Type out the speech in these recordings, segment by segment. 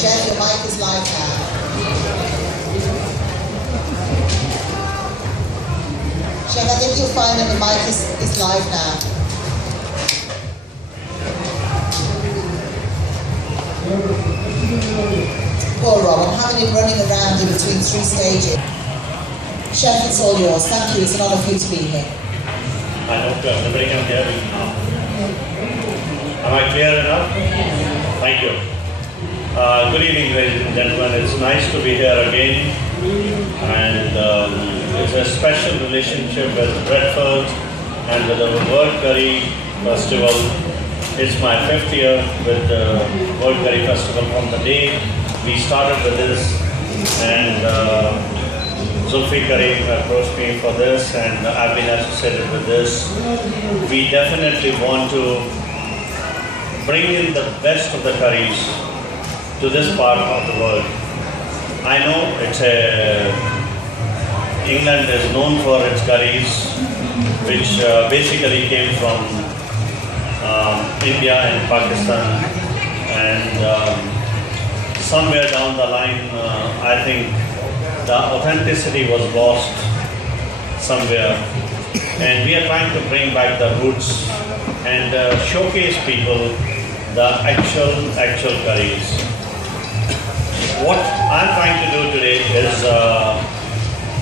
Chef, your mic is live now. Chef, I think you'll find that the mic is live now. Poor Rob, I'm having him running around in between 3 stages. Chef, it's all yours. Thank you. It's an honor for you to be here. I hope everybody can hear me now. Am I clear enough? Thank you. Good evening, ladies and gentlemen. It's nice to be here again. And it's a special relationship with Bradford and with the World Curry Festival. It's my 5th year with the World Curry Festival. From the day we started with this, and Zulfi Karim approached me for this, and I've been associated with this. We definitely want to bring in the best of the curries to this part of the world. I know England is known for its curries, which basically came from India and Pakistan, and somewhere down the line, I think the authenticity was lost somewhere, and we are trying to bring back the roots and showcase people the actual curries. What I'm trying to do today is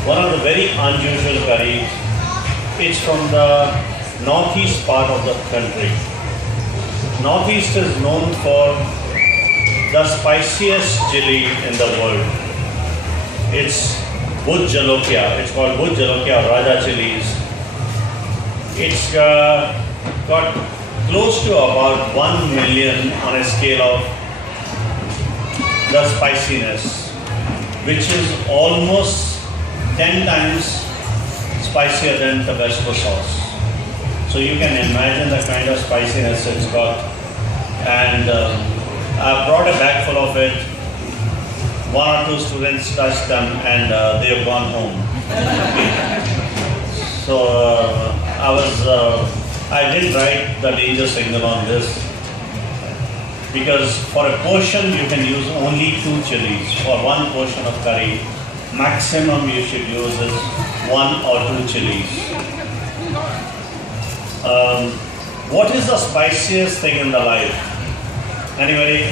one of the very unusual curries. It's from the northeast part of the country. Northeast is known for the spiciest chili in the world. It's Bhut Jalokia. It's called Bhut Jalokia Raja chilies. It's got close to about 1 million on a scale of the spiciness, which is almost 10 times spicier than Tabasco sauce. So you can imagine the kind of spiciness it's got. And I brought a bag full of it. 1 or 2 students touched them, and they have gone home. So I did write the danger signal on this, because for a portion you can use only 2 chilies. For 1 portion of curry, maximum you should use is 1 or 2 chilies. What is the spiciest thing in the life? Anybody?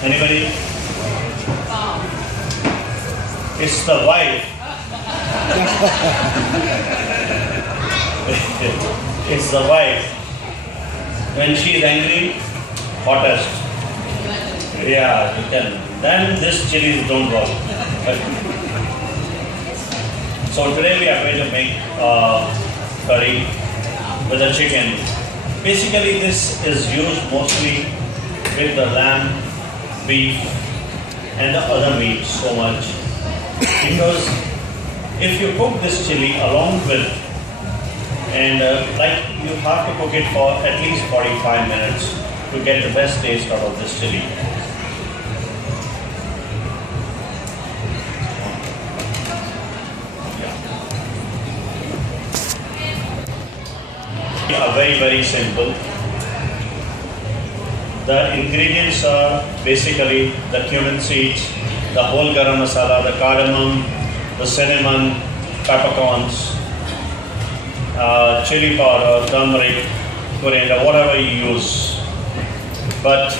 Anybody? It's the wife. It's the wife. When she is angry, hottest. Yeah, you can. Then this chilies don't work. So today we are going to make curry with the chicken. Basically, this is used mostly with the lamb, beef, and the other meat so much, because if you cook this chili along with, and like you have to cook it for at least 45 minutes to get the best taste out of this chili. Are very, very simple. The ingredients are basically the cumin seeds, the whole garam masala, the cardamom, the cinnamon, peppercorns, chili powder, turmeric, coriander, whatever you use. But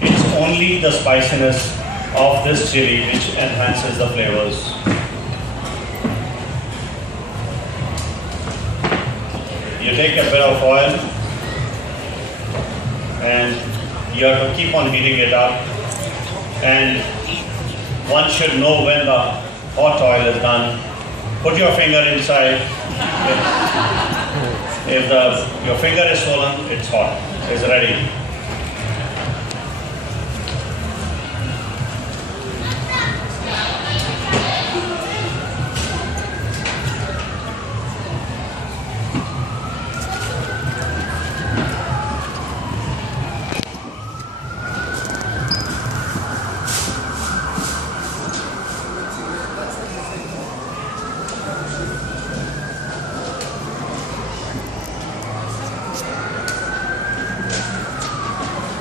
it's only the spiciness of this chili which enhances the flavors. You take a bit of oil and you have to keep on heating it up, and one should know when the hot oil is done. Put your finger inside. If your finger is swollen, it's hot. It's ready.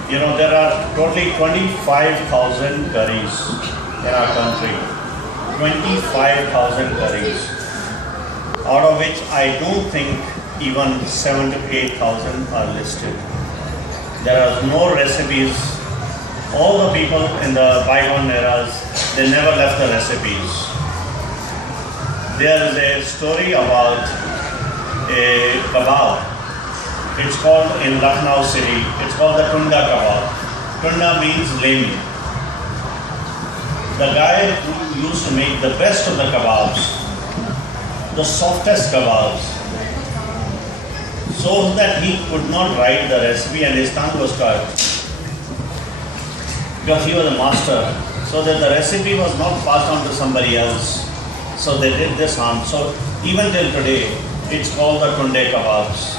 You know, there are totally 25,000 curries in our country. 25,000 curries, out of which I don't think even 7 to 8,000 are listed. There are no recipes. All the people in the bygone eras, they never left the recipes. There is a story about a kebab. It's called in Lucknow city, it's called the Tunda kebab. Tunda means limb. The guy who used to make the best of the kebabs, the softest kebabs, so that he could not write the recipe and his tongue was cut. Because he was a master, so that the recipe was not passed on to somebody else. So they did this harm. So even till today, it's called the Tunde kebabs.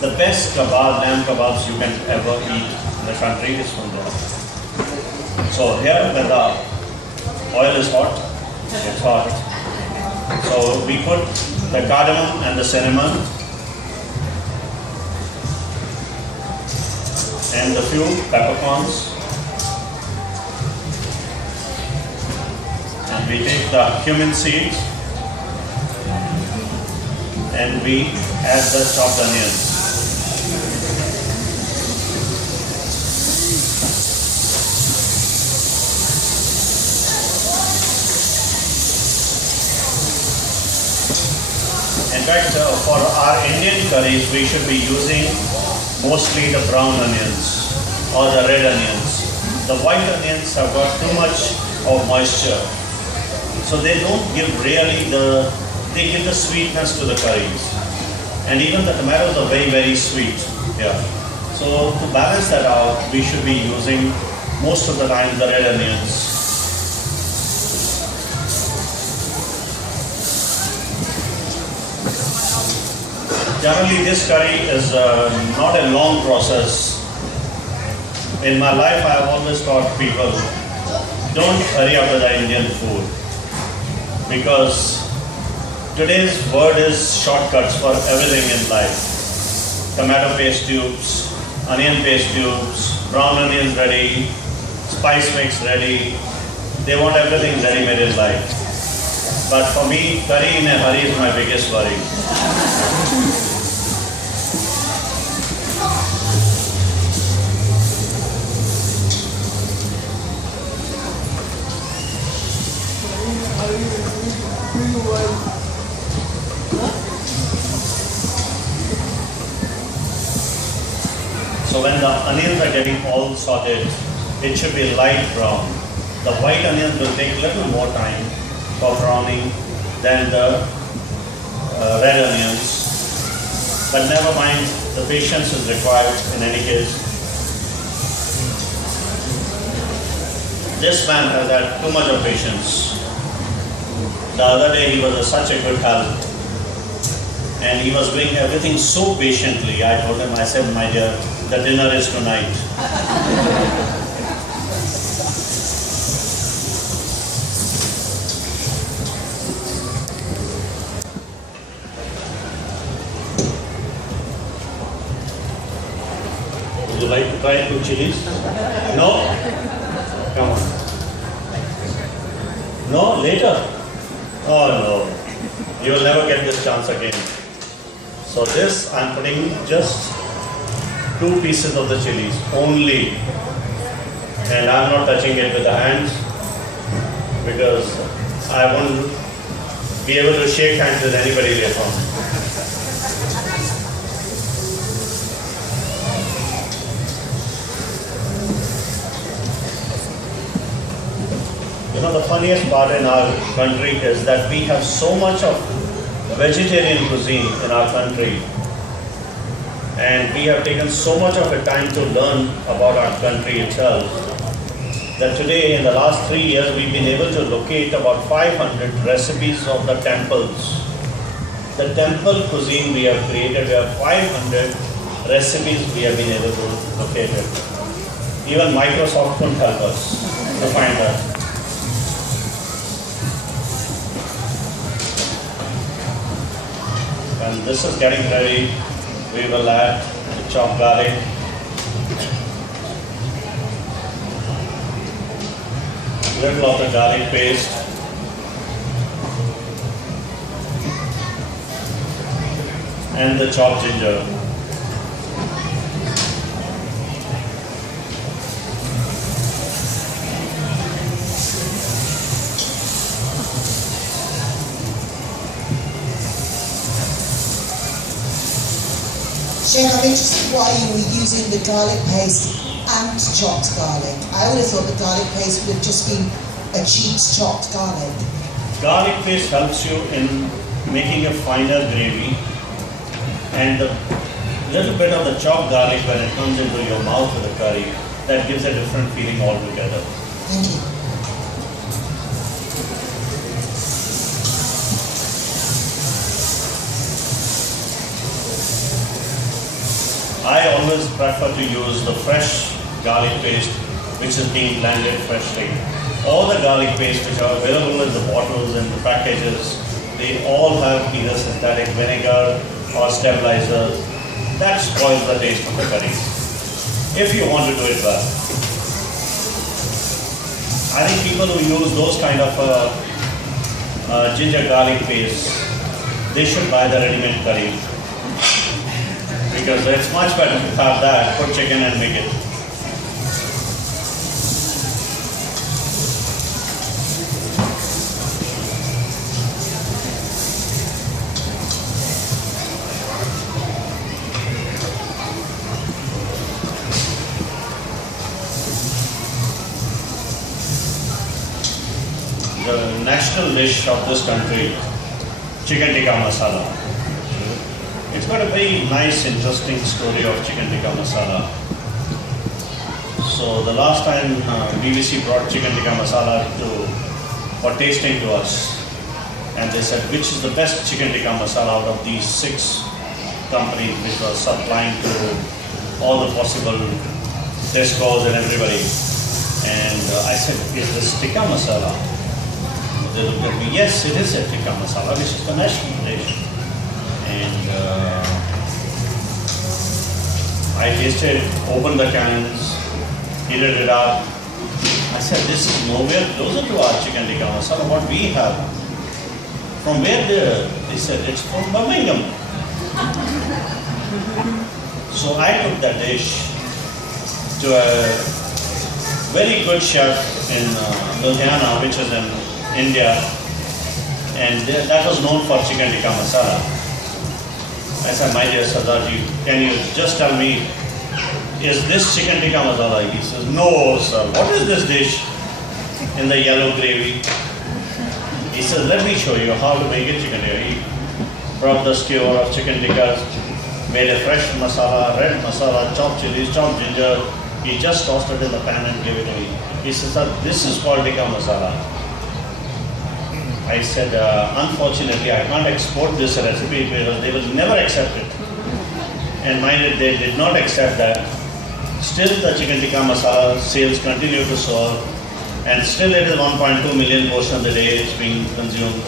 The best kebab, lamb kebabs you can ever eat in the country is from there. So here when the oil is hot, it's hot. So we put the cardamom and the cinnamon and a few peppercorns. And we take the cumin seeds and we add the chopped onions. In fact, for our Indian curries, we should be using mostly the brown onions or the red onions. The white onions have got too much of moisture. So they don't give really they give the sweetness to the curries. And even the tomatoes are very, very sweet. Yeah. So to balance that out, we should be using most of the time the red onions. Generally, this curry is not a long process. In my life, I have always taught people, don't hurry up with the Indian food. Because today's word is shortcuts for everything in life. Tomato paste tubes, onion paste tubes, brown onions ready, spice mix ready. They want everything ready-made in life. But for me, curry in a hurry is my biggest worry. So when the onions are getting all sauteed, it should be light brown. The white onions will take a little more time for browning than the red onions. But never mind, the patience is required in any case. This man has had too much of patience. The other day he was in such a good health and he was doing everything so patiently. I told him, I said, my dear, the dinner is tonight. Would you like to try 2 chilies? No? Come on. No? Later? Oh no. You will never get this chance again. So this, I'm putting just 2 pieces of the chilies only. And I'm not touching it with the hands because I won't be able to shake hands with anybody later on. You know, the funniest part in our country is that we have so much of vegetarian cuisine in our country. And we have taken so much of a time to learn about our country itself that today, in the last 3 years, we've been able to locate about 500 recipes of the temples. The temple cuisine we have created, we have 500 recipes we have been able to locate it. Even Microsoft couldn't help us to find that. And this is getting ready. We will add the chopped garlic. little of the garlic paste. And the chopped ginger. Chef, I'm interested why you were using the garlic paste and chopped garlic. I would have thought the garlic paste would have just been a cheap chopped garlic. Garlic paste helps you in making a finer gravy, and the little bit of the chopped garlic when it comes into your mouth with the curry, that gives a different feeling altogether. Thank you. I always prefer to use the fresh garlic paste which is being blended freshly. All the garlic paste which are available in the bottles and the packages, they all have either synthetic vinegar or stabilizer. That spoils the taste of the curry if you want to do it well. I think people who use those kind of ginger garlic paste, they should buy the ready-made curry, because it's much better to have that, put chicken and make it. The national dish of this country, chicken tikka masala. It's got a very nice, interesting story of chicken tikka masala. So the last time BBC brought chicken tikka masala for tasting to us, and they said which is the best chicken tikka masala out of these 6 companies which were supplying to all the possible Tesco's and everybody. And I said, is this tikka masala? They looked at me, yes, it is a tikka masala, which is the national dish. And I tasted, opened the cans, heated it up. I said, this is nowhere closer to our chicken tikka masala, what we have. From where they said, it's from Birmingham. So I took that dish to a very good chef in Ludhiana, which is in India, and that was known for chicken tikka masala. I said, my dear Sardarji, can you just tell me, is this chicken tikka masala? He says, no sir, what is this dish in the yellow gravy? He says, let me show you how to make it chicken tikka. He brought the skewer of chicken tikka, made a fresh masala, red masala, chopped chilies, chopped ginger. He just tossed it in the pan and gave it to me. He says, sir, this is called tikka masala. I said, unfortunately, I can't export this recipe because they will never accept it. And mind it, they did not accept that. Still, the chicken tikka masala sales continue to soar, and still it is 1.2 million portions a day it's being consumed.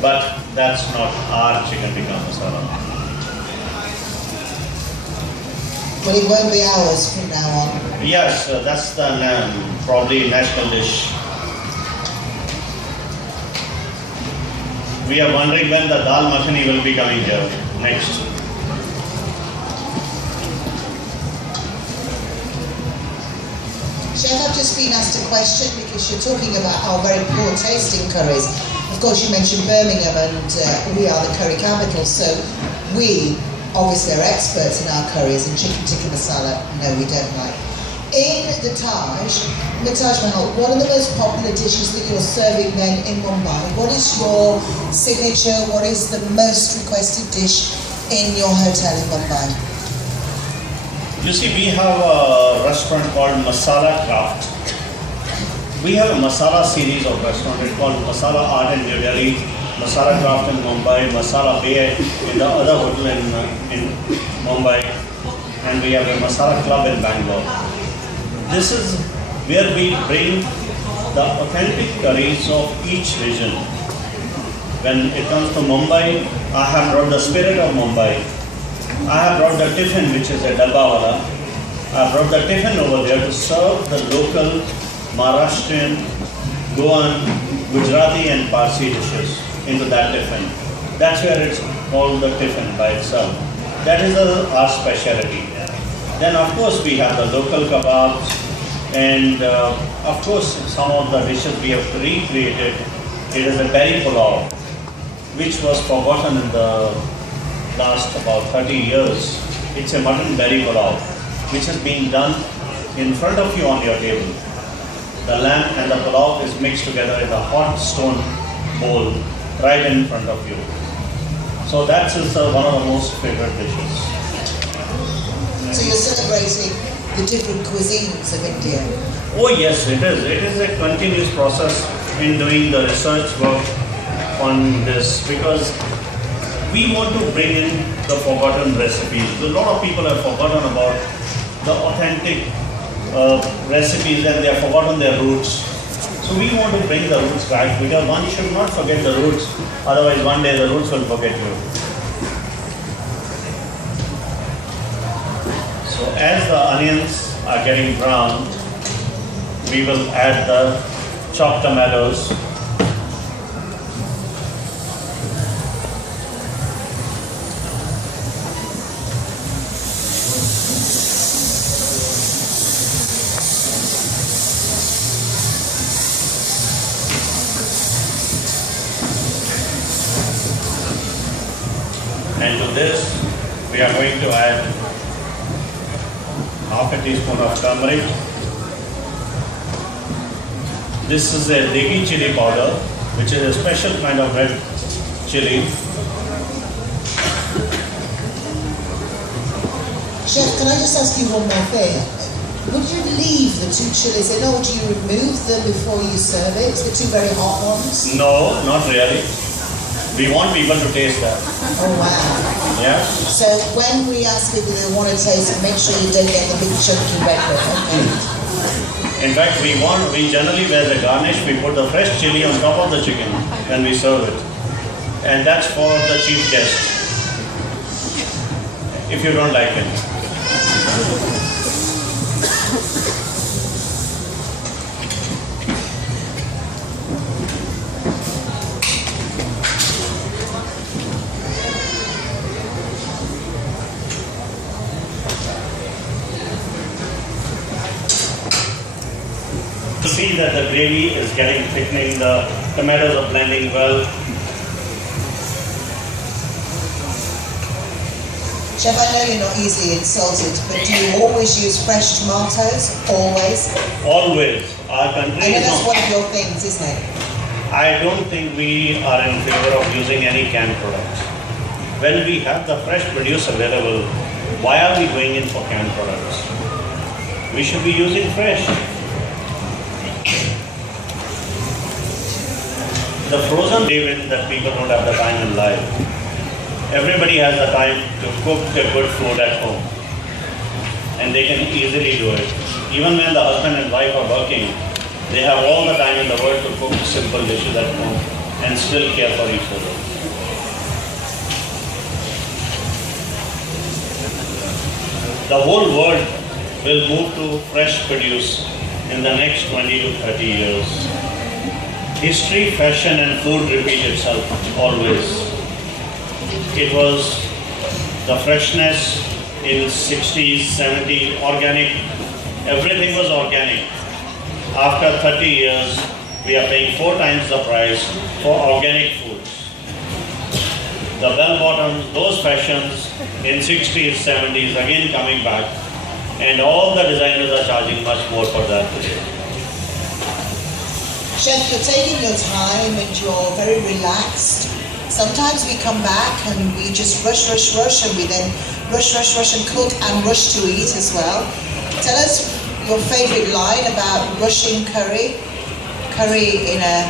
But that's not our chicken tikka masala. Well, it won't be ours from now on. Yes, that's the probably national dish. We are wondering when the dal makhani will be coming here next. Chef, I've just been asked a question because you're talking about our very poor tasting curries. Of course, you mentioned Birmingham, and we are the curry capital, so we obviously are experts in our curries, and chicken tikka masala, no, we don't like. In the Taj Mahal, what are the most popular dishes that you're serving then in Mumbai? What is your signature? What is the most requested dish in your hotel in Mumbai? You see, we have a restaurant called Masala Craft. We have a masala series of restaurants. It's called Masala Art in New Delhi, Masala Craft in Mumbai, Masala Bay in the other hotel in Mumbai, and we have a Masala Club in Bangalore. This is where we bring the authentic curries of each region. When it comes to Mumbai, I have brought the spirit of Mumbai. I have brought the tiffin, which is a dalba wala. I have brought the tiffin over there to serve the local Maharashtrian, Goan, Gujarati and Parsi dishes into that tiffin. That's where it's called the tiffin by itself. That is our specialty. Then of course we have the local kebabs and of course some of the dishes we have recreated. It is a berry pulao which was forgotten in the last about 30 years. It's a mutton berry pulao which is being done in front of you on your table. The lamb and the pulao is mixed together in a hot stone bowl right in front of you. So that is one of the most favorite dishes. So you're celebrating the different cuisines of India? Oh yes, it is. It is a continuous process in doing the research work on this because we want to bring in the forgotten recipes. A lot of people have forgotten about the authentic recipes and they have forgotten their roots. So we want to bring the roots back because one should not forget the roots, otherwise one day the roots will forget you. So as the onions are getting browned, we will add the chopped tomatoes. And to this, we are going to add half a teaspoon of turmeric. This is a Degi chili powder, which is a special kind of red chili. Chef, can I just ask you one more thing? Would you leave the two chilies in or do you remove them before you serve it? The two very hot ones? No, not really. We want people to taste that. Oh wow. Yeah. So when we ask people they want to taste it, make sure you don't get the big chunky red one, okay? In fact, we generally, as a garnish, we put the fresh chili on top of the chicken when we serve it. And that's for the chief guest, if you don't like it. To see that the gravy is getting thickening, the tomatoes are blending well. Chef, I know you're not easily insulted, but do you always use fresh tomatoes? Always? Always. Our country I know is that's not, one of your things, isn't it? I don't think we are in favor of using any canned products. When we have the fresh produce available, why are we going in for canned products? We should be using fresh. The frozen David that people don't have the time in life. Everybody has the time to cook a good food at home. And they can easily do it. Even when the husband and wife are working, they have all the time in the world to cook simple dishes at home and still care for each other. The whole world will move to fresh produce in the next 20 to 30 years. History, fashion and food repeat itself always. It was the freshness in 60s, 70s, organic. Everything was organic. After 30 years, we are paying 4 times the price for organic foods. The bell-bottoms, those fashions in 60s, 70s, again coming back. And all the designers are charging much more for that today. Chef, you're taking your time and you're very relaxed. Sometimes we come back and we just rush and we then rush and cook and rush to eat as well. Tell us your favorite line about rushing curry. Curry in a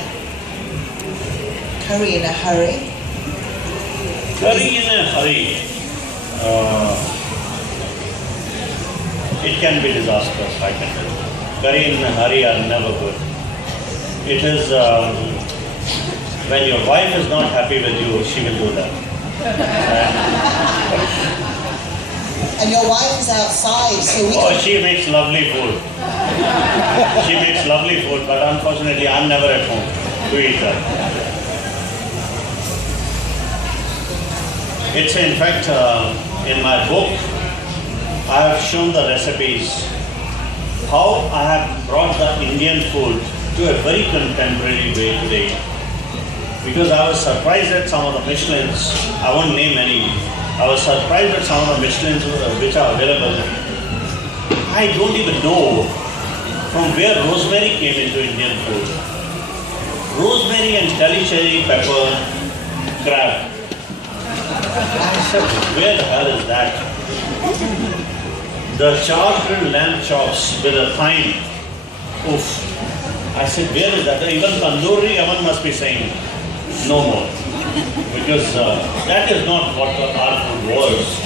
hurry. Curry in a hurry. It can be disastrous, I can tell you. Curry in a hurry are never good. It is when your wife is not happy with you, she will do that. And your wife is outside, so we Oh, can... she makes lovely food. She makes lovely food, but unfortunately I'm never at home to eat that. It's in fact, in my book, I have shown the recipes, how I have brought the Indian food to a very contemporary way today. Because I was surprised at some of the Michelins, I won't name any, I was surprised at some of the Michelins which are available. I don't even know from where rosemary came into Indian food. Rosemary and cherry pepper crab. I said, where the hell is that? The char-grilled lamb chops with a thyme. Oof. I said, where is that? Even tandoori oven must be saying, no more. Because that is not what our food was.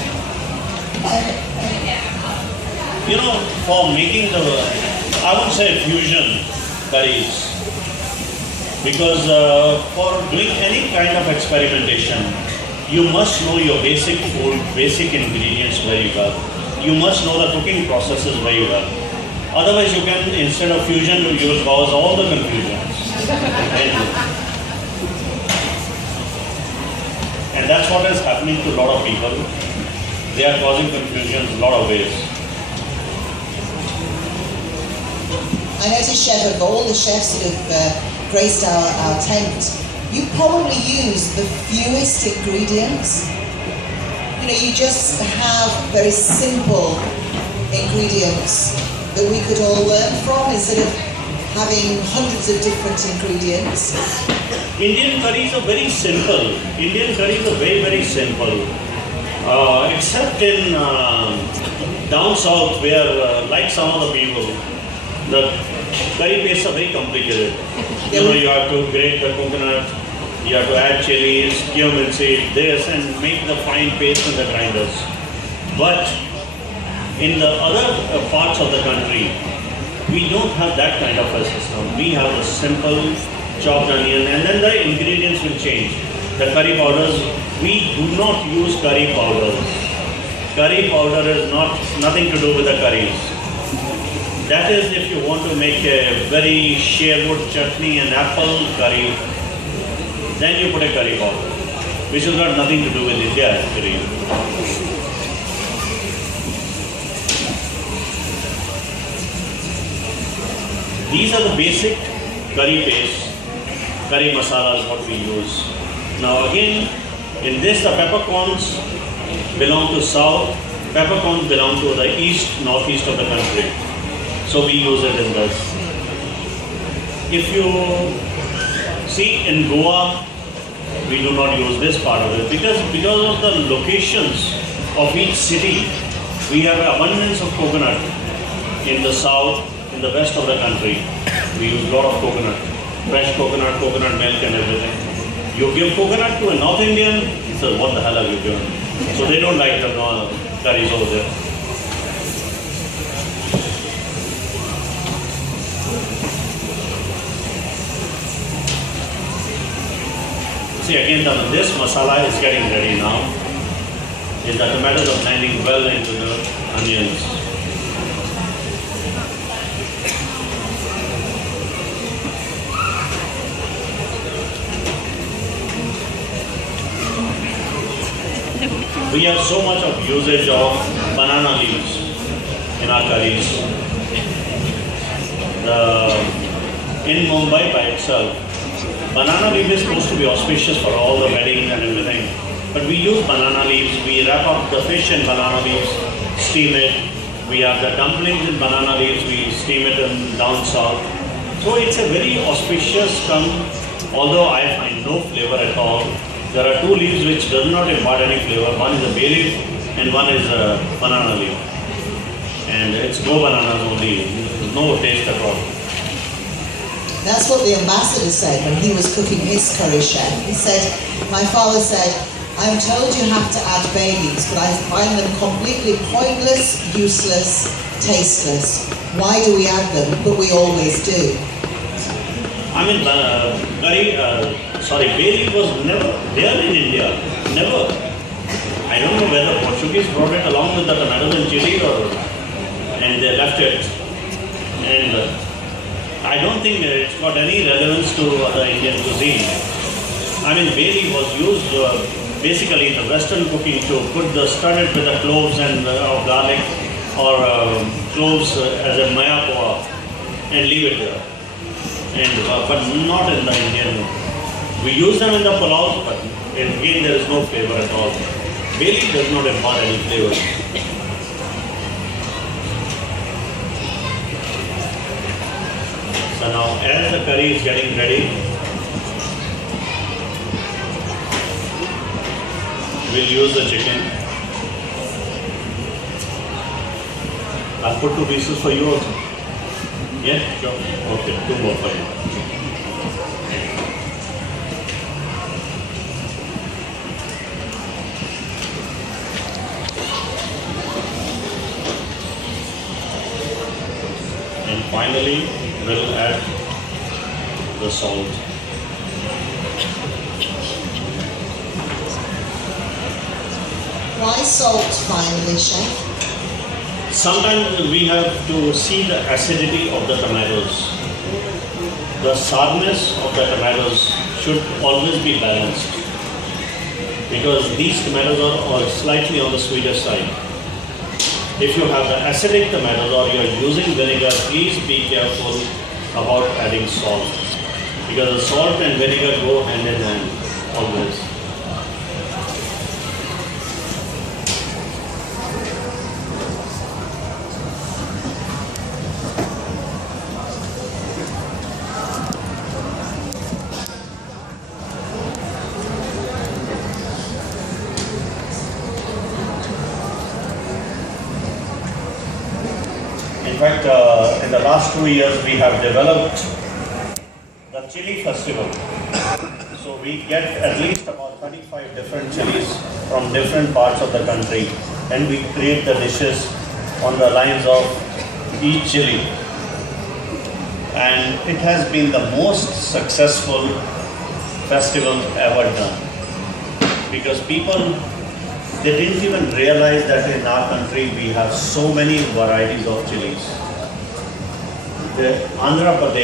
You know, for making the, I won't say fusion curries, because for doing any kind of experimentation, you must know your basic food, basic ingredients very well. You must know the cooking processes very well. Otherwise, you can, instead of fusion, you will cause all the confusions. And that's what is happening to a lot of people. They are causing confusion in a lot of ways. I noticed, Chef, of all the chefs that have graced our tent, you probably use the fewest ingredients. You know, you just have very simple ingredients that we could all learn from instead of having hundreds of different ingredients. Indian curries are very simple. Indian curries are very, very simple. Except in down south where, like some of the people, the curry pastes are very complicated. You know, you have to grate the coconut, you have to add chilies, cumin seed, this, and make the fine paste in the grinders. But in the other parts of the country, we don't have that kind of a system. We have a simple chopped onion, and then the ingredients will change. The curry powders, we do not use curry powders. Curry powder is nothing to do with the curries. That is if you want to make a very sherwood chutney and apple curry, then you put a curry powder, which has got nothing to do with India actually. These are the basic curry paste, curry masalas what we use. Now again, in this the peppercorns belong to south, peppercorns belong to the east, northeast of the country. So we use it in this. If you see in Goa, we do not use this part of it because of the locations of each city, we have abundance of coconut in the south, in the west of the country. We use a lot of coconut, fresh coconut, coconut milk and everything. You give coconut to a North Indian, he says, what the hell are you doing? So they don't like the curries over there. See again, this masala is getting ready now. The tomatoes are blending well into the onions. We have so much of usage of banana leaves in our curries. In Mumbai by itself, banana leaf is supposed to be auspicious for all the weddings and everything. But we use banana leaves, we wrap up the fish in banana leaves, steam it. We have the dumplings in banana leaves, we steam it in down south. So it's a very auspicious although I find no flavor at all. There are two leaves which does not impart any flavor. One is a bay leaf and one is a banana leaf. And it's no bananas only, no taste at all. That's what the ambassador said when he was cooking his curry, chef. He said, my father said, I'm told you have to add bay leaves, but I find them completely pointless, useless, tasteless. Why do we add them? But we always do. I mean, bay leaf was never there in India. Never. I don't know whether Portuguese brought it along with the tomatoes and chili and they left it. And I don't think it's got any relevance to the Indian cuisine. I mean, bay leaf was used basically in the Western cooking to put stud it with the cloves and or garlic or cloves as a maya poa and leave it there. And but not in the Indian. We use them in the pulaus, but again there is no flavor at all. Bay leaf does not impart any flavor. So now, as the curry is getting ready, we'll use the chicken. I'll put 2 pieces for you also. Yeah, sure. Okay, 2 more for you. And finally, we'll add the salt. Why salt finally, chef? Sometimes we have to see the acidity of the tomatoes. The sourness of the tomatoes should always be balanced because these tomatoes are slightly on the sweeter side. If you have the acidic tomatoes or you are using vinegar, please be careful about adding salt because the salt and vinegar go hand in hand always. In fact, in the last 2 years, we have developed the chili festival. So we get at least about 35 different chilies from different parts of the country, and we create the dishes on the lines of each chili. And it has been the most successful festival ever done because people, they didn't even realize that in our country we have so many varieties of chilies. The Andhra Pradesh